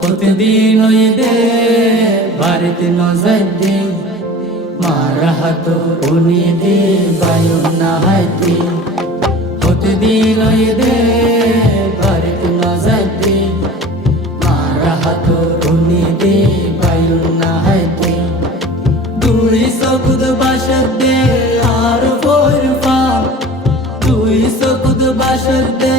প্রতিদিন ওই দে বাড়িতে নজর দে মারা হাত উনি দে বায়ু না হাইতে প্রতিদিন দে বাড়িতে নজর দে মারা হাত উনি দে বায়ু না হাইতে দুই সকুদ বাসর দে আর ফোর ফা দুই সকুদ বাসর দে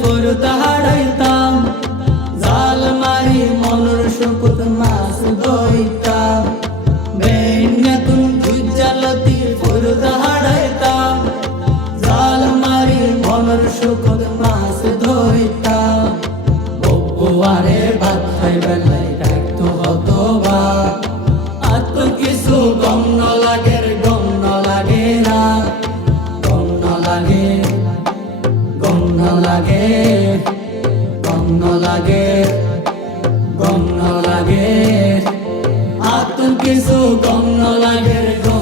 পর তাহারাই লাগে গন্ধ লাগে আতঙ্কে সু গন্ধ লাগে গন্ধ